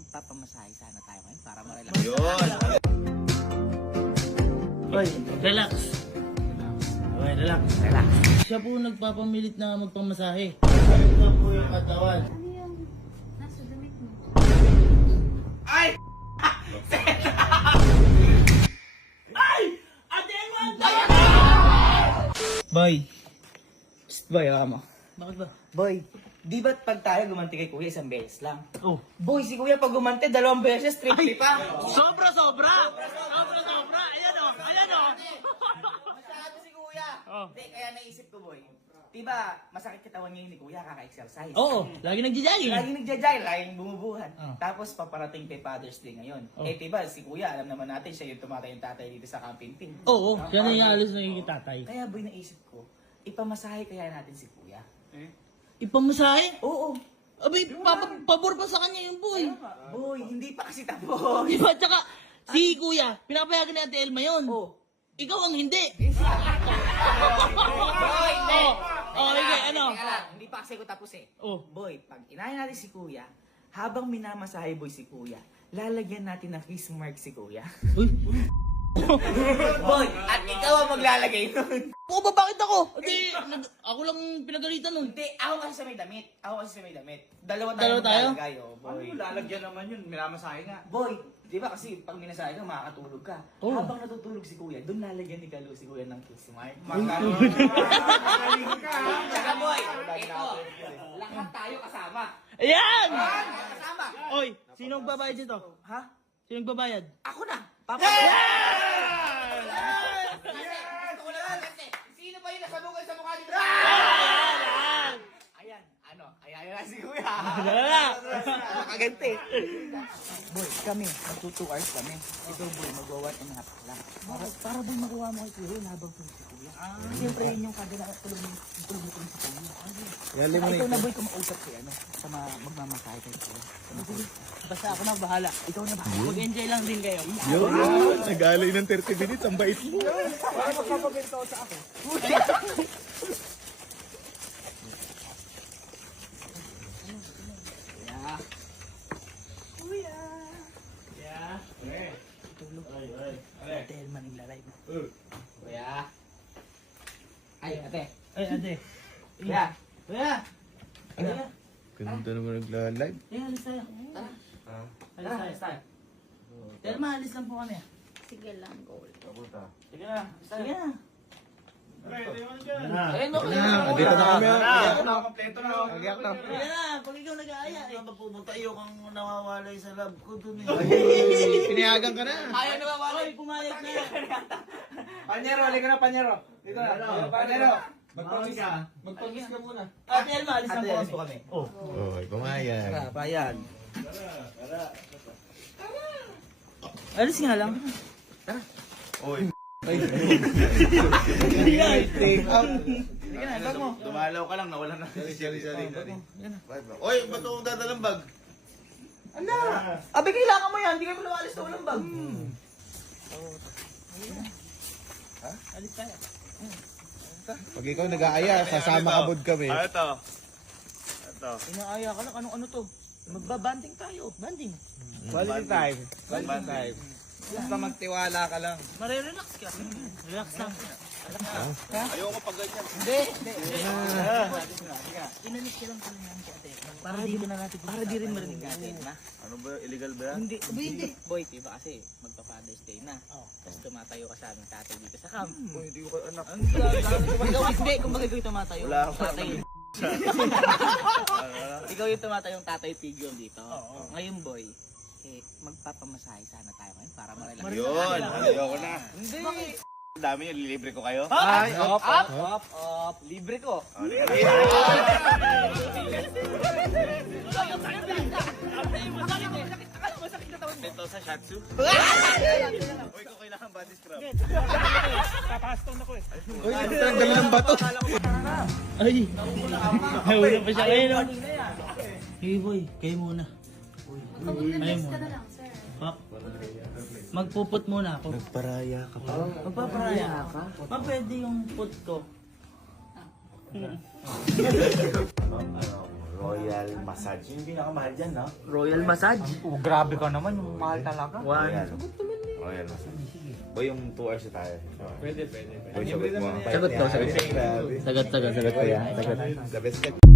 magpapamasahe sana tayo ngayon para ma-relax. Yun! Hoy, relax. Okay, relax. Relax. Siya po nagpapamilit na magpamasahe. Sakit na po yung katawan. Ano yung nasa damit mo? Ay! Ate Edmond! Boy. Psst, boy, mo. Bakit ba? Boy, di ba't pag tayo gumanti kay kuya isang beses lang? Oh. Boy, si kuya pag gumanti 2 beses, triple pa. Sobra! Sobra! Ayan o! Ayan o! Masyado si kuya. Oh. Hindi, kaya naisip ko, boy. Diba, masakit katawan ngayon ni kuya, kaka-exercise. Oo, lagi nagja-jogging. Laging nagja-jogging, laging bumubuhan. Oh. Tapos paparating kay Father's Day ngayon. Oh. Eh diba, si kuya, alam naman natin siya yung tumatay yung tatay dito sa Camping. Oo, siya na yung alis na yung tatay. Kaya boy, naisip ko, ipamasahe kaya natin si kuya. Ipamasahe? Oo. Abay, pabor pa sa kanya yung boy. Boy, hindi pa kasi tapos. Di ba? Tsaka, si kuya, pinapayagan ni Ate Elma yun. Oh. Ikaw ang hindi. Boy, hindi! Oh, okay, ano? Teka lang, hindi pa kasi ko tapos eh. Oh. Boy, pag inahin natin si kuya, habang minamasahe boy si kuya, lalagyan natin ng kiss mark si kuya. Uy, Boy, at ikaw ang maglalagay nun. oo ba bakit ako? Hindi, ako lang pinagalitan nun. Hindi, ako kasi sa may damit. Dalawa Dalawa tayo? maglalagay, oh, boy. Lalagyan naman yun, minamasahe nga. Boy, di ba kasi pag minasahe ka, makakatulog ka. Oo. Habang natutulog si kuya, doon lalagyan ni Kalu si kuya ng kiss mark. Tsaka boy, ito, lahat tayo kasama. Ayan! Kasama. Oy, sino ang babayad dito? Ha? Sino ang babayad? Ako na. Papa. Gusto ko lang kasi. Sino ba yung nasabugan sa mukha nito? Ayan, ano? Ayan na si kuya. Wala. Nakaganti. Boy, kami, magto 2 hours kami. Ikaw boy, mag-1 and a half lang. Para boy magawa mo kay kuya, habang tulog si kuya. Siyempre yun yung kada na tulog mo si kuya. Ikaw na boy, kumausap si ano, sa magmamasahe kay kuya. Basta ako na bahala. Ikaw na ba? Mag-enjoy lang din kayo. Yun! Nag-alay ng 30 minutes, ang bait mo. Para magpapabento sa ako. Ate Elma nagla-live. Kuya. Ay, ate. Ay, ate. Kuya. Kuya! Kuya. Ganda naman nagla-live. Eh, alis tayo. Tara, alis tayo. Telma, alis lang po kami. Sige lang, goal. Sige na. Sige na. Ayun, okay. Dito na kami. Kompleto na. Nagyak na. Sige na, pag ikaw nag-aaya eh. Pupunta iyo kang nawawalay sa lab ko dun eh. Pinayagan ka na. Ayaw na ba, Oy, pumayag na. Panyero, halika na, Panyero. Dito na. Panyero. Magpapis ka muna. Ate Elma, alis lang Ate, po alis kami. po kami. Oy, pumayag. Bayan. Alis nga lang. Oy. Take out. Sige na, bag mo. Dumalaw ka lang, nawala na. Sorry. Oy, ba't mo dadalang bag? Ano? Abi, kailangan mo yan. Hindi kayo lumalis na walang bag. Alis tayo. Pag ikaw nag-aaya, sasama kabod kami. Ito. Inaaya ka lang. Ano to? Magbabanding tayo. Banding. Quality time. Basta magtiwala ka lang. Marirelax ka. Relax lang. Ayoko pag ganyan. Hindi. Inanis ka lang pala yan si ate. Para di na natin. Para di rin marinig natin, na? Ano ba? Illegal ba yan? Hindi. Boy, diba kasi magpa-Father's Day na. Tapos tumatayo ka sa aming tatay dito sa camp. Hindi ko kayo anak. Ikaw hindi, kung bakit ikaw tumatayo. Wala ako. Tatay. Ikaw yung tumatayong tatay figure dito. Ngayon boy, magpapamasahe sana tayo ngayon para ma-relax. Yun! Ayoko na. Hindi. Ang dami nyo, lilibre ko kayo. Ay, op. Libre ko. Ito sa Shatsu. Uy, kung kailangan body scrub. Uy, ang dala ng bato. Ay! Nauna pa siya kayo, no? Hey boy, kayo muna. Mag-relax ka na lang, sir. Pak, magpuput muna ako. Nagparaya ka pa. Magpaparaya ka? Ma, pwede yung put ko. Royal Massage. Yung pinakamahal dyan, no? Royal Massage. Oh, grabe ka naman, yung mahal talaga. Royal. Royal Massage. Boy, yung 2 hours na tayo. Pwede. Boy, sagot mo. Sagot ko, sagot. Grabe. Sagot ko yan. Sagot. The best ka.